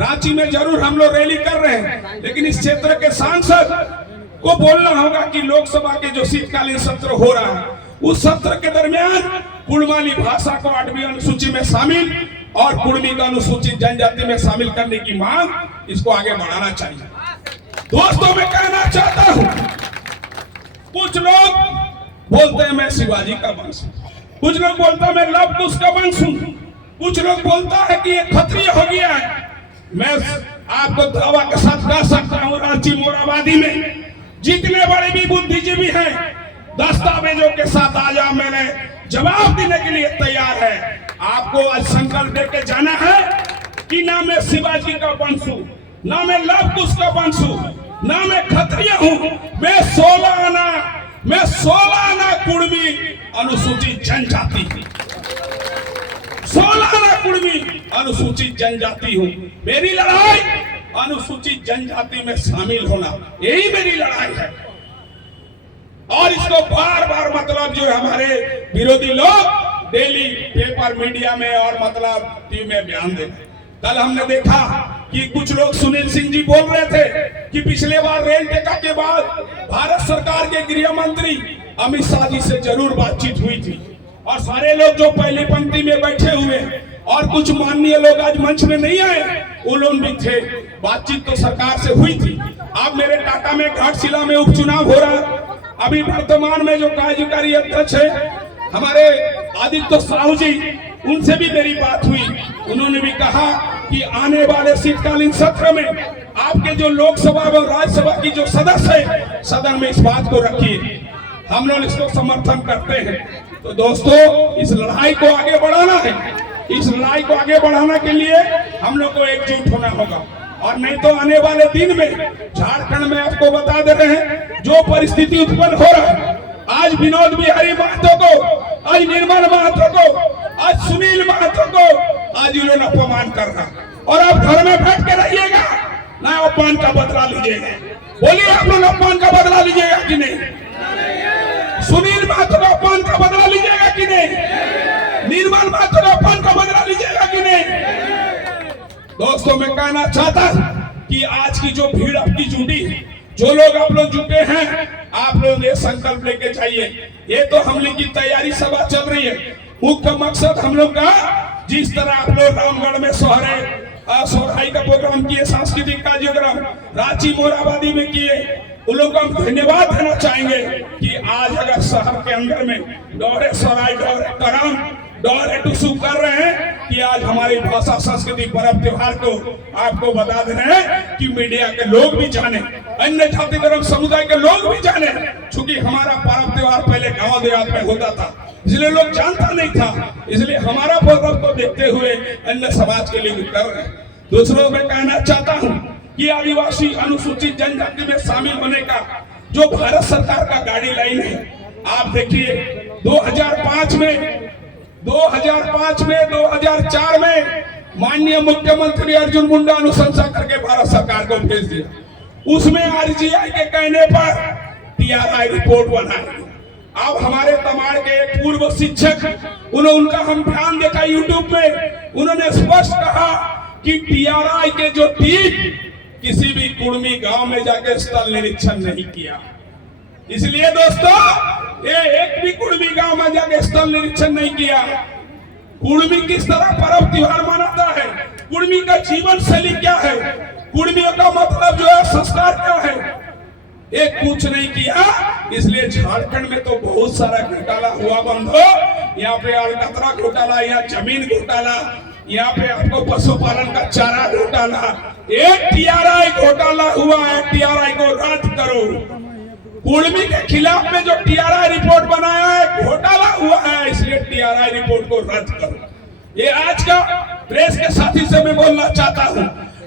रांची में जरूर हम लोग रैली कर रहे हैं, लेकिन इस क्षेत्र के सांसद को बोलना होगा कि लोकसभा के जो शीतकालीन सत्र हो रहा है उस सत्र के दरमियान कुड़माली भाषा को 8वीं अनुसूची में शामिल और कुड़मी का अनुसूचित जनजाति में शामिल करने की मांग इसको आगे बढ़ाना चाहिए। दोस्तों, मैं कहना चाहता हूं, कुछ लोग बोलते हैं मैं शिवाजी का वंश हूं, कुछ लोग बोलते हैं मैं लव कुश का वंश हूं, कुछ लोग बोलता है कि ये क्षत्रिय हो गया है। मैं आपको दावा के साथ कह सकता हूं, रांची मोराबादी में जितने बड़े भी बुद्धिजीवी हैं, दस्तावेजों के साथ आज मैंने जवाब देने के लिए तैयार है। आपको आज संकल्प लेके जाना है कि ना मैं शिवाजी का वंश हूं, ना मैं लव कुश का वंश हूं, ना मैं क्षत्रिय हूं, मैं 16 आना कुड़मी अनुसूचित जनजाति, 16 आना कुड़मी अनुसूचित जनजाति हूं। मेरी लड़ाई अनुसूचित जनजाति में शामिल होना, यही मेरी लड़ाई है। और इसको बार बार मतलब जो हमारे विरोधी लोग डेली पेपर मीडिया में और मतलब टीवी में बयान देते। कल हमने देखा कि कुछ लोग सुनील सिंह जी बोल रहे थे कि पिछले बार रेल टेका के बाद भारत सरकार के गृह मंत्री अमित शाह जी से जरूर बातचीत हुई थी, और सारे लोग जो पहली पंक्ति में बैठे हुए और कुछ माननीय लोग आज मंच में नहीं आए, वो लोग भी थे। बातचीत तो सरकार से हुई थी। अब मेरे टाटा में घाटशिला में उपचुनाव हो रहा है। अभी वर्तमान में जो कार्यकारी अध्यक्ष है हमारे आदित्य साहू जी, उनसे भी मेरी बात हुई। उन्होंने भी कहा कि आने वाले शीतकालीन सत्र में आपके जो लोकसभा और राज्यसभा की जो सदस्य है, सदन में इस बात को रखिए। हम लोग इसको समर्थन करते हैं। तो दोस्तों, इस लड़ाई को आगे बढ़ाना है। इस लड़ाई को आगे बढ़ाने के लिए हम लोग को एकजुट होना होगा, और नहीं तो आने वाले दिन में झारखंड में आपको बता दे रहे हैं जो परिस्थिति उत्पन्न हो रहा है। आज विनोद बिहारी महतो को, आज निर्मल महतो को, आज सुनील महतो को आज इन्होंने अपमान कर रहा, और आप घर में बैठ के रहिएगा ना अपमान का बदला लीजिएगा। बोलिए, आप लोग अपमान का बदला लीजिएगा कि नहीं? सुनील महतो का अपमान का बदला लीजिएगा कि नहीं? निर्मल महतो का अपमान का बदला लीजिएगा कि नहीं? दोस्तों, मैं कहना चाहता हूं कि आज की जो भीड़ आपकी जुटी, जो लोग आप लोग जुटे हैं, आप लोग ये संकल्प लेके जाइए। ये तो हम लोग की तैयारी सभा चल रही है। मुख्य मकसद हम लोग का, जिस तरह आप लोग रामगढ़ में सोहराई का प्रोग्राम किए, सांस्कृतिक कार्यक्रम रांची मोराबादी में किए, उन लोगों को हम धन्यवाद देना चाहेंगे कि आज अगर शहर के अंदर में दौरे सोहराई, दौरे करम, दौरे टुसु कर रहे हैं कि आज हमारी भाषा, संस्कृति, पर्व त्योहार को आपको बता दे रहे हैं कि मीडिया के लोग भी जाने, अन्य जाति धर्म समुदाय के लोग भी जाने। चूंकि हमारा पर्व त्योहार पहले गांव देहात में होता था, इसलिए लोग जानता नहीं था, इसलिए हमारा पर्व को देखते हुए अन्य समाज के लिए कर रहे हैं। दूसरों में कहना चाहता हूँ कि आदिवासी अनुसूचित जनजाति में शामिल होने का जो भारत सरकार का गाइडलाइन है, आप देखिए 2005 में 2004 में माननीय मुख्यमंत्री अर्जुन मुंडा अनुशंसा करके भारत सरकार को भेज दिया। उसमें आरजीआई के कहने पर टीआरआई रिपोर्ट बनाई। अब हमारे तमाड़ के एक पूर्व शिक्षक, उनका हम ध्यान देखा यूट्यूब में, उन्होंने स्पष्ट कहा कि टीआरआई के जो टीम किसी भी कुड़मी गांव में जाकर स्थल निरीक्षण नहीं किया। इसलिए दोस्तों, ये एक भी कुड़मी गांव में जाके स्थल निरीक्षण नहीं किया। कुड़मी किस तरह पर्व त्योहार मनाता है, कुड़मी का जीवन शैली क्या है, कुड़मियों का मतलब जो है संस्कार क्या है, एक कुछ नहीं किया। इसलिए झारखंड में तो बहुत सारा घोटाला हुआ बंधो। यहाँ पे अलकतरा घोटाला, यहाँ जमीन घोटाला, यहाँ पे आपको पशुपालन का चारा घोटाला, एक टीआरआई घोटाला हुआ है। टीआरआई को रद्द करो। कुड़मी के खिलाफ में जो टीआरआई रिपोर्ट बनाया है, घोटाला हुआ है, इसलिए टीआरआई रिपोर्ट को रद्द करो। ये आज का प्रेस के साथी से मैं बोलना चाहता हूँ,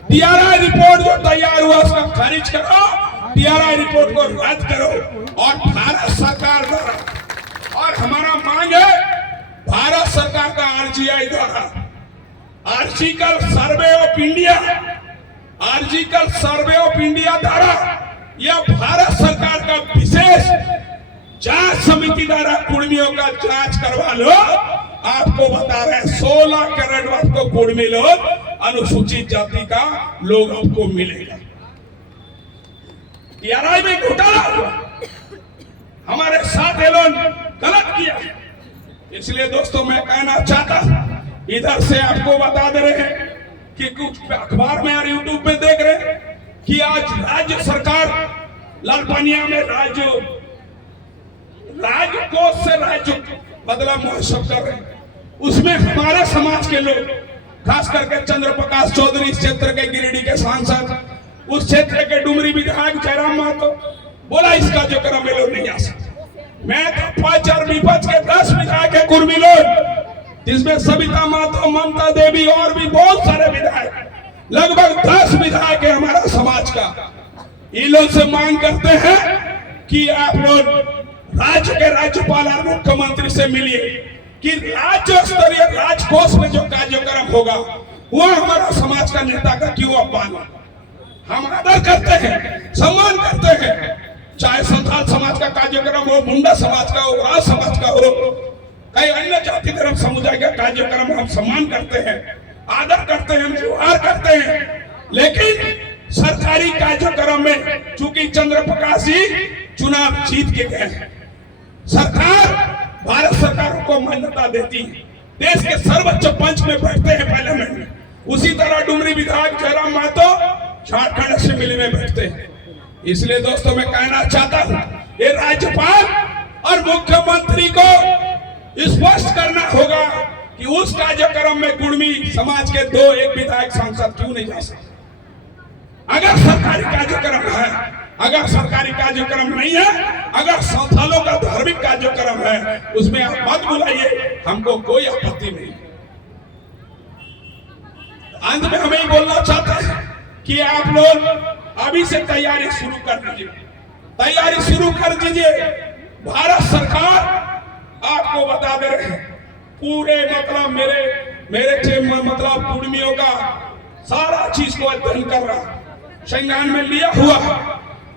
टीआरआई रिपोर्ट जो तैयार हुआ उसका खारिज करो, टीआरआई रिपोर्ट को रद्द करो, और भारत सरकार द्वारा, और हमारा मांग है भारत सरकार का आरजीआई द्वारा article survey of India, article survey of India द्वारा यह भारत सरकार का विशेष जांच समिति द्वारा कुड़मियों का जांच करवा लो। आपको बता रहे हैं 16 करोड़ आपको कुर्मी लोग अनुसूचित जाति का लोग आपको मिलेगा। TRI में घोटाला हुआ, हमारे साथ ये लोग गलत किया। इसलिए दोस्तों मैं कहना चाहता हूं, इधर से आपको बता दे रहे हैं कि कुछ अखबार में और यूट्यूब में देख रहे हैं कि आज राज्य सरकार लालपानिया में राजकोष से राज्य बदला महोत्सव कर रहे हैं। उसमें हमारे समाज के लोग, खास करके चंद्र प्रकाश चौधरी, इस क्षेत्र के गिरिडीह के सांसद, उस क्षेत्र के डुमरी विधायक जयराम महतो, बोला इस कार्यक्रम में लोग नहीं आ सकते। मैं तो 5 और विपक्ष के 10 विधायक है कुर्मी लोग, जिसमें सविता महतो, ममता देवी और भी बहुत सारे विधायक, लगभग 10 विधायक है हमारा समाज का। इन लोग से मांग करते हैं कि आप लोग राज्य के राज्यपाल और मुख्यमंत्री से मिलिए कि राज्य स्तरीय राजकोष में जो कार्यक्रम होगा वह हमारा समाज का नेता का क्यों अपमान। हम आदर करते हैं, सम्मान करते हैं, चाहे संथाल समाज का कार्यक्रम हो, मुंडा समाज का हो, राज समाज का हो, कई अन्य जाति धर्म समुदाय का कार्यक्रम हम सम्मान करते हैं, आदर करते हैं, जोहार करते हैं। लेकिन सरकारी कार्यक्रम में चूंकि चंद्र प्रकाश जी चुनाव जीत के गए हैं, सरकार भारत सरकार को मान्यता देती है, देश के सर्वोच्च पंच में बैठते हैं पार्लियामेंट में। उसी तरह डुमरी विधायक जयराम महतो झारखंड असेंबली में बैठते हैं। इसलिए दोस्तों मैं कहना चाहता हूं, ये राज्यपाल और मुख्यमंत्री को स्पष्ट करना होगा कि उस कार्यक्रम में कुर्मी समाज के 2-1 विधायक सांसद क्यों नहीं जा सकते। अगर सरकारी कार्यक्रम है, अगर सरकारी कार्यक्रम नहीं है, अगर संस्थानों का धार्मिक कार्यक्रम है, उसमें आप मत बुलाइए, हमको कोई आपत्ति नहीं। अंत में हमें बोलना चाहते हैं कि आप लोग अभी से तैयारी शुरू कर दीजिए, तैयारी शुरू कर दीजिए। भारत सरकार आपको बता दे रहे हैं, पूरे मतलब मेरे मतलब कुर्मियों का सारा चीज को अध्ययन कर रहा, संज्ञान में लिया हुआ।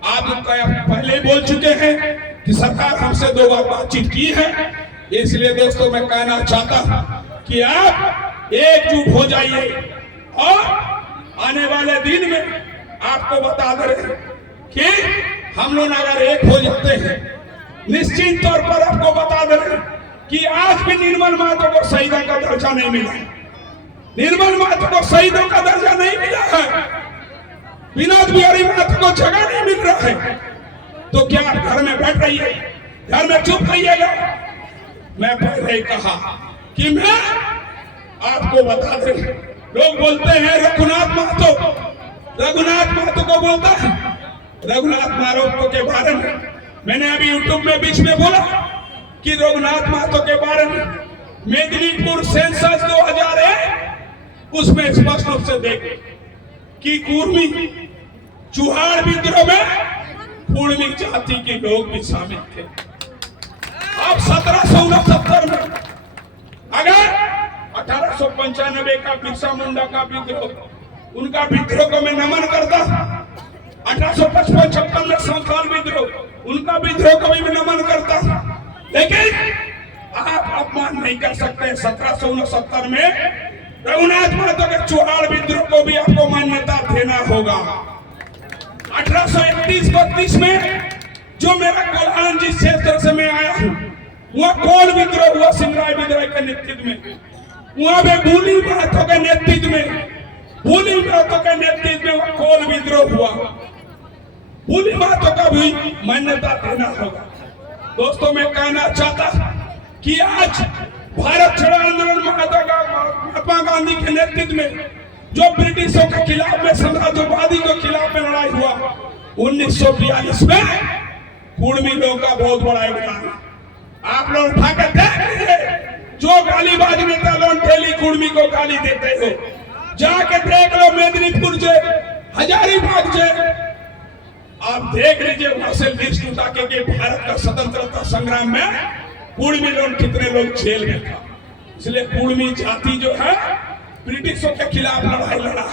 आप पहले ही बोल चुके हैं कि सरकार हमसे 2 बार बातचीत की है। इसलिए दोस्तों मैं कहना चाहता हूं कि आप एकजुट हो जाइए और आने वाले दिन में आपको बता दे रहे हैं कि हम लोग अगर एक हो जाते हैं, निश्चित तौर पर आपको बता दे रहे हैं कि आज भी निर्मल महतो को शहीदों का दर्जा नहीं मिला, निर्मल महतो को शहीदों का दर्जा नहीं मिला है, विनोद बिहारी महतो को जगह नहीं मिल रहा है। तो क्या आप घर में बैठ रहिए, घर में चुप रहिएगा? मैं पहले ही कहा कि मैं आपको बता दे, लोग बोलते हैं रघुनाथ महतो को बोलता है, रघुनाथ महतो के बारे में मैंने अभी यूट्यूब में बीच में बोला कि रघुनाथ महतो के बारे में मेदिनीपुर सेंसस 2001 उसमें स्पष्ट रूप से देखे कि कुर्मी चुहाड़ विद्रोह में कुर्मी जाति के लोग भी शामिल थे। अब 1769 में अगर 1895 का बिरसा मुंडा का विद्रोह, उनका विद्रोह को मैं नमन करता, 1855-56 में संथाल विद्रोह, उनका विद्रोह को भी मैं नमन करता, लेकिन आप अपमान नहीं कर सकते। 1769 में रघुनाथ महतो के चुहाड़ विद्रोह को भी आपको मान्यता देना होगा। 1831-32 में जो मेरा कोल्हान जिस क्षेत्र से मैं आया हूँ, वह कोल विद्रोह हुआ सिंगराय विद्रोह के नेतृत्व में, वहां पे भूली महतो के नेतृत्व में, भूली महतो के नेतृत्व में वह कोल विद्रोह हुआ। भूली महतो का भी मान्यता देना होगा। दोस्तों मैं कहना चाहता कि आज भारत छोड़ो आंदोलन महात्मा गांधी के नेतृत्व में जो ब्रिटिशों के खिलाफ में, साम्राज्यवादी के खिलाफ में लड़ाई हुआ, 1942 में कुर्मी लोगों का बहुत बड़ा योगदान। आप लोग उठा कर देख लीजिए, जो गालीबाज नेता लोग डेली कुर्मी को गाली देते हो, जाके देख लो मेदिनीपुर से, हजारीबाग से, आप देख लीजिए वहां से लिस्ट उठा के भारत का स्वतंत्रता संग्राम में कुर्मी लोग कितने लोग जेल में था। इसलिए कुर्मी जाति जो है ब्रिटिशों के खिलाफ लड़ाई लड़ा।